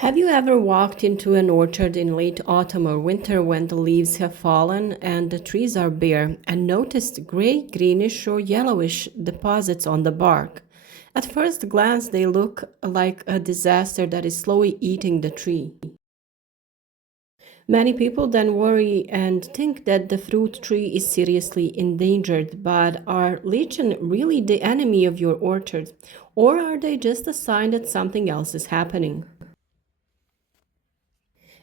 Have you ever walked into an orchard in late autumn or winter when the leaves have fallen and the trees are bare and noticed gray, greenish, or yellowish deposits on the bark? At first glance, they look like a disaster that is slowly eating the tree. Many people then worry and think that the fruit tree is seriously endangered, but are lichen really the enemy of your orchard? Or are they just a sign that something else is happening?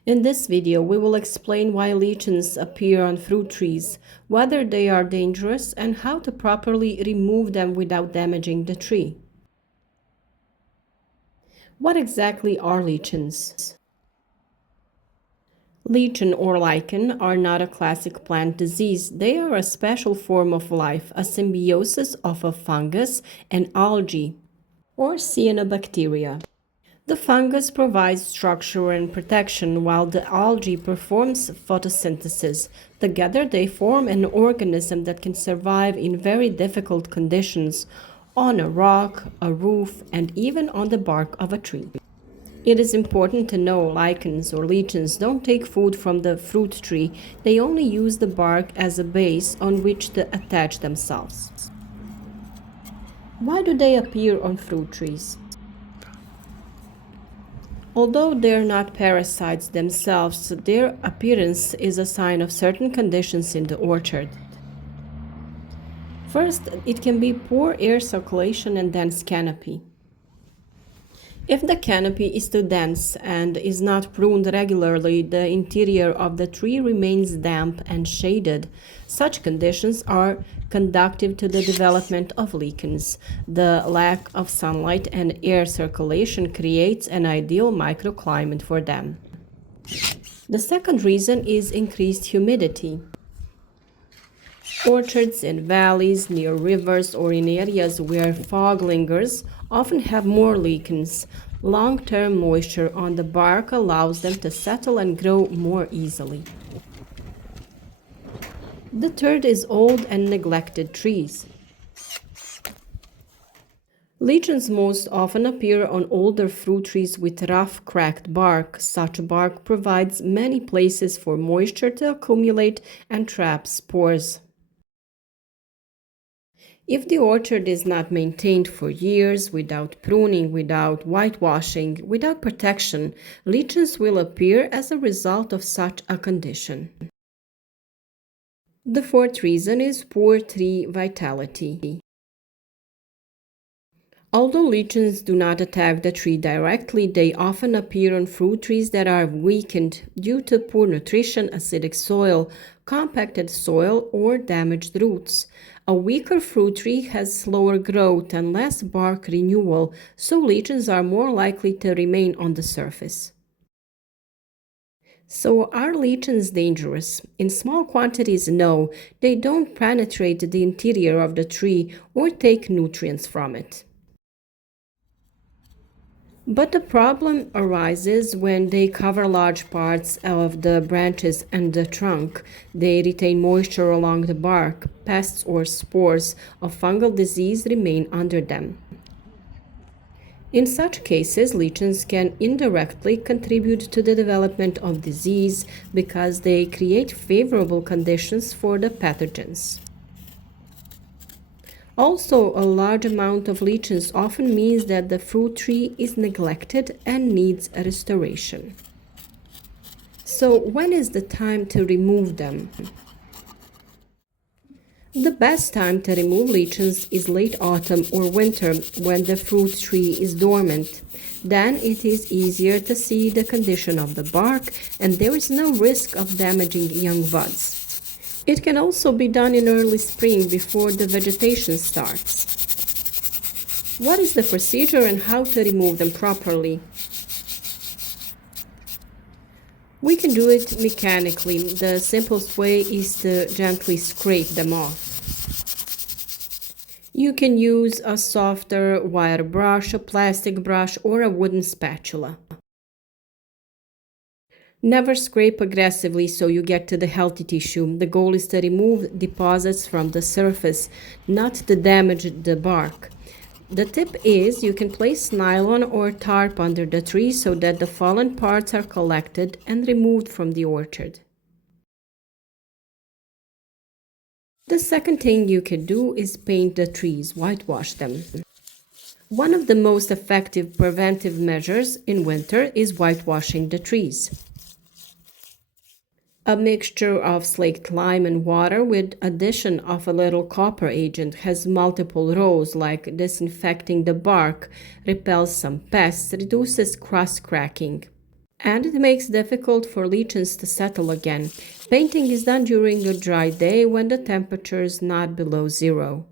In this video, we will explain why lichens appear on fruit trees, whether they are dangerous, and how to properly remove them without damaging the tree. What exactly are lichens? Lichen or lichen are not a classic plant disease. They are a special form of life, a symbiosis of a fungus and algae, or cyanobacteria. The fungus provides structure and protection while the algae performs photosynthesis. Together they form an organism that can survive in very difficult conditions on a rock, a roof, and even on the bark of a tree. It is important to know lichens or lichens don't take food from the fruit tree. They only use the bark as a base on which to attach themselves. Why do they appear on fruit trees? Although they're not parasites themselves, their appearance is a sign of certain conditions in the orchard. First, it can be poor air circulation and dense canopy. If the canopy is too dense and is not pruned regularly, the interior of the tree remains damp and shaded. Such conditions are conducive to the development of lichens. The lack of sunlight and air circulation creates an ideal microclimate for them. The second reason is increased humidity. Orchards in valleys, near rivers, or in areas where fog lingers often have more lichens. Long-term moisture on the bark allows them to settle and grow more easily. The third is old and neglected trees. Lichens most often appear on older fruit trees with rough, cracked bark. Such bark provides many places for moisture to accumulate and trap spores. If the orchard is not maintained for years, without pruning, without whitewashing, without protection, lichens will appear as a result of such a condition. The fourth reason is poor tree vitality. Although lichens do not attack the tree directly, they often appear on fruit trees that are weakened due to poor nutrition, acidic soil, compacted soil, or damaged roots. A weaker fruit tree has slower growth and less bark renewal, so lichens are more likely to remain on the surface. So, are lichens dangerous? In small quantities, no. They don't penetrate the interior of the tree or take nutrients from it. But the problem arises when they cover large parts of the branches and the trunk. They retain moisture along the bark. Pests or spores of fungal disease remain under them. In such cases, lichens can indirectly contribute to the development of disease because they create favorable conditions for the pathogens. Also, a large amount of lichens often means that the fruit tree is neglected and needs a restoration. So, when is the time to remove them? The best time to remove lichens is late autumn or winter when the fruit tree is dormant. Then it is easier to see the condition of the bark and there is no risk of damaging young buds. It can also be done in early spring before the vegetation starts. What is the procedure and how to remove them properly? We can do it mechanically. The simplest way is to gently scrape them off. You can use a softer wire brush, a plastic brush, or a wooden spatula. Never scrape aggressively so you get to the healthy tissue. The goal is to remove deposits from the surface, not to damage the bark. The tip is you can place nylon or tarp under the tree so that the fallen parts are collected and removed from the orchard. The second thing you can do is paint the trees, whitewash them. One of the most effective preventive measures in winter is whitewashing the trees. A mixture of slaked lime and water with addition of a little copper agent has multiple roles, like disinfecting the bark, repels some pests, reduces crust cracking, and it makes it difficult for lichens to settle again. Painting is done during a dry day when the temperature is not below zero.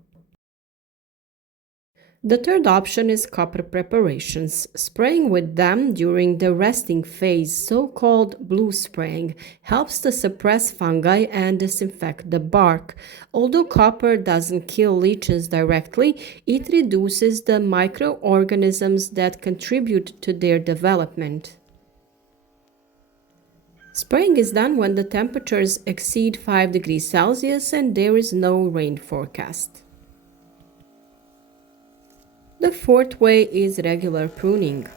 The third option is copper preparations. Spraying with them during the resting phase, so-called blue spraying, helps to suppress fungi and disinfect the bark. Although copper doesn't kill lichens directly, it reduces the microorganisms that contribute to their development. Spraying is done when the temperatures exceed 5 degrees Celsius and there is no rain forecast. The fourth way is regular pruning.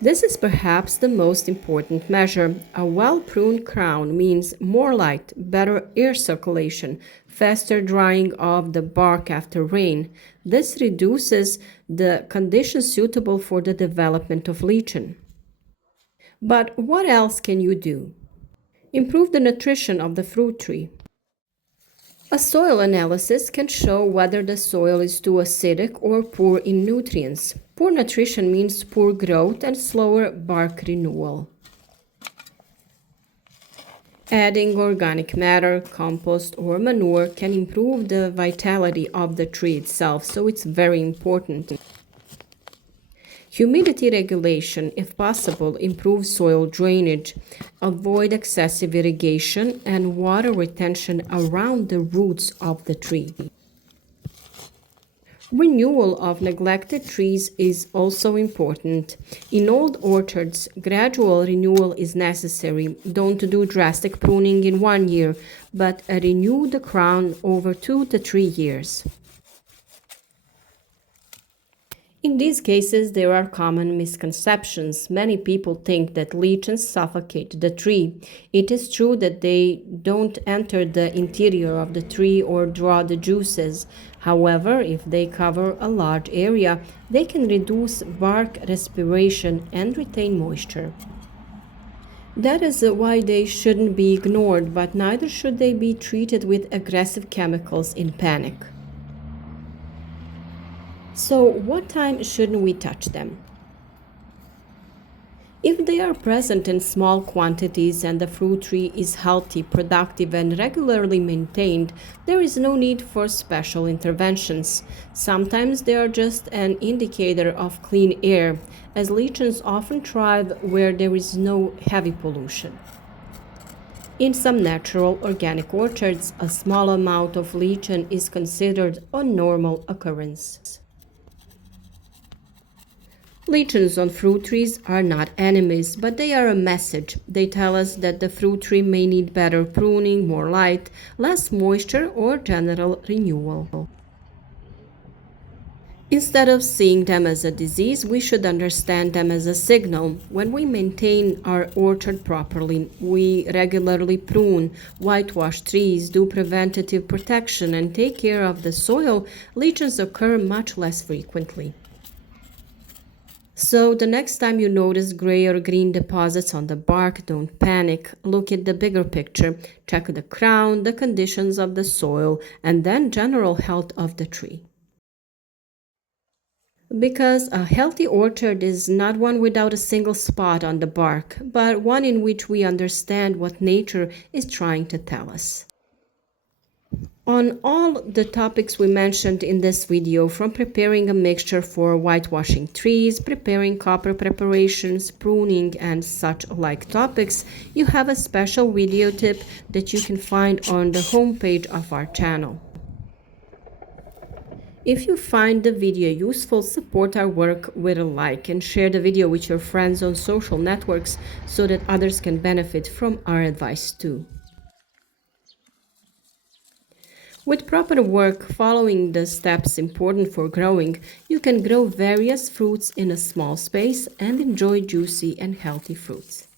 This is perhaps the most important measure. A well-pruned crown means more light, better air circulation, faster drying of the bark after rain. This reduces the conditions suitable for the development of lichen. But what else can you do? Improve the nutrition of the fruit tree. A soil analysis can show whether the soil is too acidic or poor in nutrients. Poor nutrition means poor growth and slower bark renewal. Adding organic matter, compost, or manure can improve the vitality of the tree itself, so it's very important. Humidity regulation, if possible, improves soil drainage. Avoid excessive irrigation and water retention around the roots of the tree. Renewal of neglected trees is also important. In old orchards, gradual renewal is necessary. Don't do drastic pruning in 1 year, but renew the crown over 2 to 3 years. In these cases, there are common misconceptions. Many people think that lichens suffocate the tree. It is true that they don't enter the interior of the tree or draw the juices. However, if they cover a large area, they can reduce bark respiration and retain moisture. That is why they shouldn't be ignored, but neither should they be treated with aggressive chemicals in panic. So, what time shouldn't we touch them? If they are present in small quantities and the fruit tree is healthy, productive, and regularly maintained, there is no need for special interventions. Sometimes they are just an indicator of clean air, as lichens often thrive where there is no heavy pollution. In some natural organic orchards, a small amount of lichen is considered a normal occurrence. Lichens on fruit trees are not enemies, but they are a message. They tell us that the fruit tree may need better pruning, more light, less moisture, or general renewal. Instead of seeing them as a disease, we should understand them as a signal. When we maintain our orchard properly, we regularly prune, whitewash trees, do preventative protection, and take care of the soil, lichens occur much less frequently. So the next time you notice gray or green deposits on the bark, don't panic. Look at the bigger picture. Check the crown, the conditions of the soil, and then general health of the tree. Because a healthy orchard is not one without a single spot on the bark, but one in which we understand what nature is trying to tell us. On all the topics we mentioned in this video, from preparing a mixture for whitewashing trees, preparing copper preparations, pruning, and such like topics, you have a special video tip that you can find on the homepage of our channel. If you find the video useful, support our work with a like and share the video with your friends on social networks so that others can benefit from our advice too. With proper work following the steps important for growing, you can grow various fruits in a small space and enjoy juicy and healthy fruits.